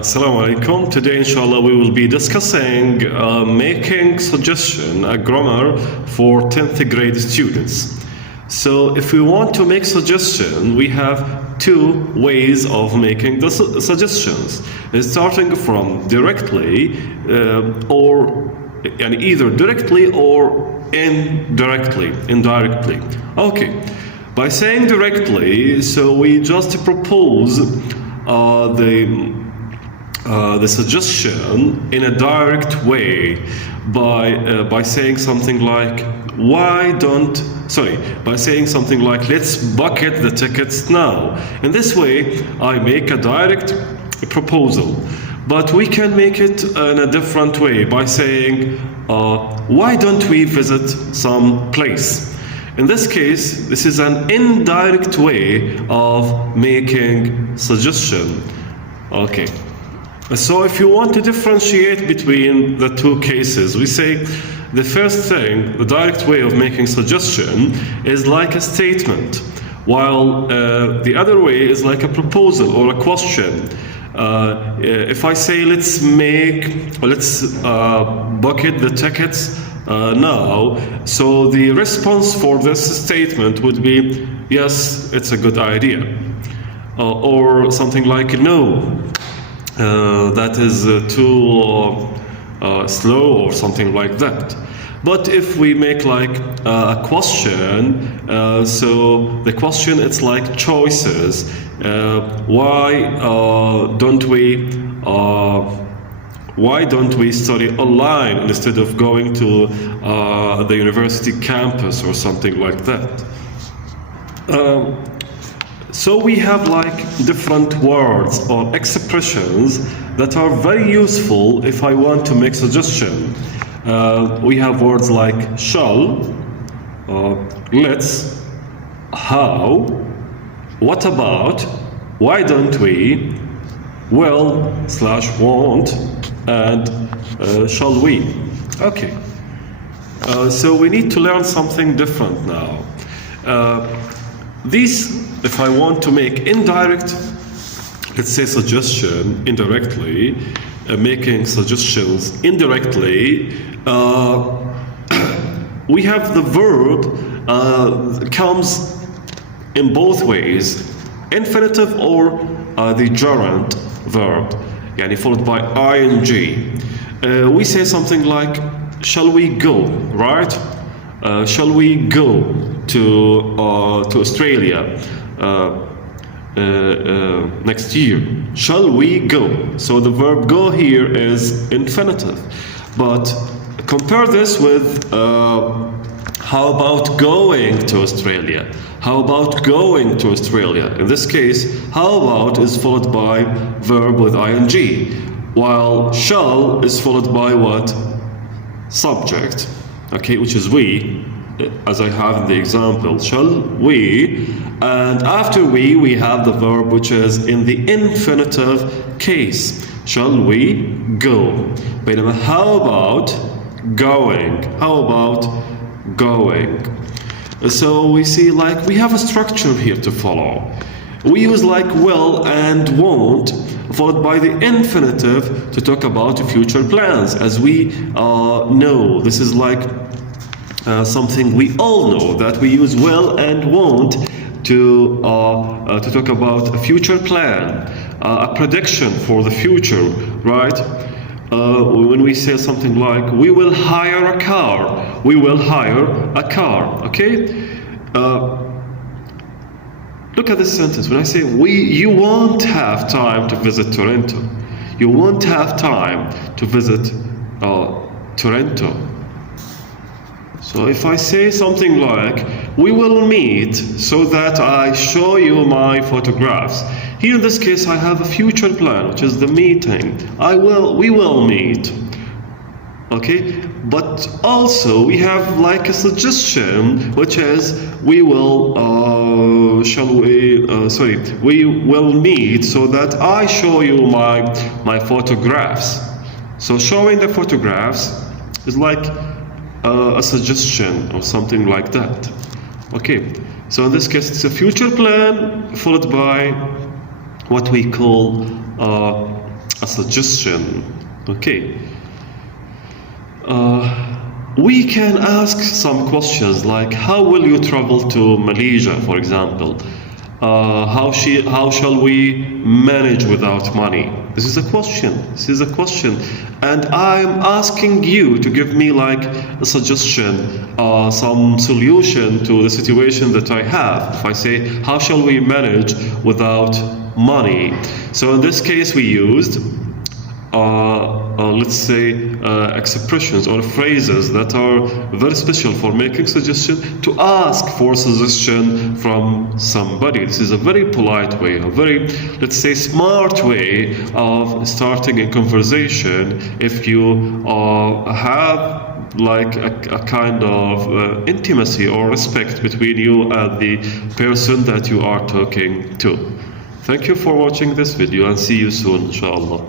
Assalamu alaikum. Today, inshallah, we will be discussing making suggestion, a grammar for 10th grade students. So if we want to make suggestion, we have two ways of making the suggestions. Starting from directly or either directly or indirectly. Okay. By saying directly, so we just propose the suggestion in a direct way by saying something like let's bucket the tickets now. In this way, I make a direct proposal. But we can make it in a different way by saying, why don't we visit some place? In this case, this is an indirect way of making suggestion. Okay. So if you want to differentiate between the two cases, we say the first thing, the direct way of making suggestion is like a statement, while the other way is like a proposal or a question. If I say let's bucket the tickets now, so the response for this statement would be yes, it's a good idea, or something like no, that is too slow, or something like that. But if we make like a question, so the question, it's like choices. Why don't we study online instead of going to the university campus or something like that? So we have like different words or expressions that are very useful if I want to make suggestion. We have words like shall, let's, how, what about, why don't we, will / won't, and shall we. Okay. So we need to learn something different now. If I want to make indirect, let's say suggestion indirectly, making suggestions indirectly, we have the verb comes in both ways, infinitive or the gerund verb, followed by ing. We say something like, shall we go, right? Shall we go to Australia next year? Shall we go? So the verb go here is infinitive. But compare this with how about going to Australia? How about going to Australia? In this case, how about is followed by verb with ing, while shall is followed by what? Subject, okay, which is we, as I have in the example. Shall we? And after we have the verb which is in the infinitive case. Shall we go? But how about going? How about going? So we see like we have a structure here to follow. We use like will and won't followed by the infinitive to talk about future plans. As we know, this is like something we all know, that we use will and won't to talk about a future plan, a prediction for the future, right? When we say something like, we will hire a car, we will hire a car, okay? Look at this sentence. When I say you won't have time to visit Toronto. You won't have time to visit Toronto. So if I say something like, we will meet so that I show you my photographs. Here in this case, I have a future plan, which is the meeting. We will meet. Okay? But also we have like a suggestion, which is we will meet so that I show you my photographs. So showing the photographs is like a suggestion or something like that. Okay, so in this case it's a future plan followed by what we call a suggestion. Okay. We can ask some questions like, how will you travel to Malaysia, for example? How shall we manage without money? This is a question. This is a question, and I'm asking you to give me like a suggestion, some solution to the situation that I have. If I say, how shall we manage without money? So in this case, we used let's say expressions or phrases that are very special for making suggestion, to ask for suggestion from somebody. This is a very polite way, a very, let's say, smart way of starting a conversation if you have like a kind of intimacy or respect between you and the person that you are talking to. Thank you for watching this video, and see you soon, inshallah.